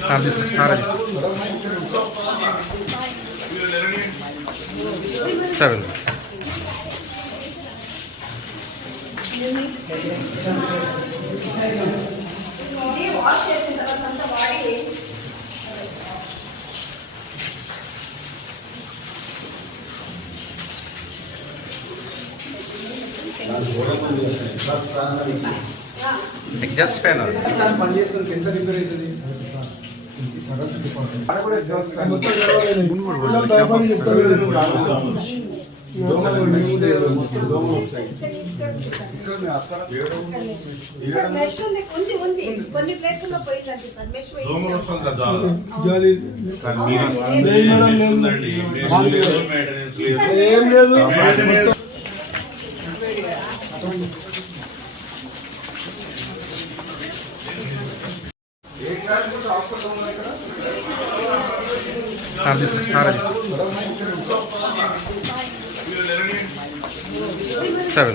sir తీస్తారు sir తీస్తారు ನಾನು ಓಡೋದು ಇಲ್ಲ ಸರ್ ಕ್ಲಾಸ್ ಟ್ರಾನ್ಸ್ಫರ್ ಇತ್ತು ఎగ్జాస్ట్ ఫ్యాన్ ఉంది ఉంది కొన్ని ఏం లేదు సార్ తీస్తారు సార్ తీస్తారు సార్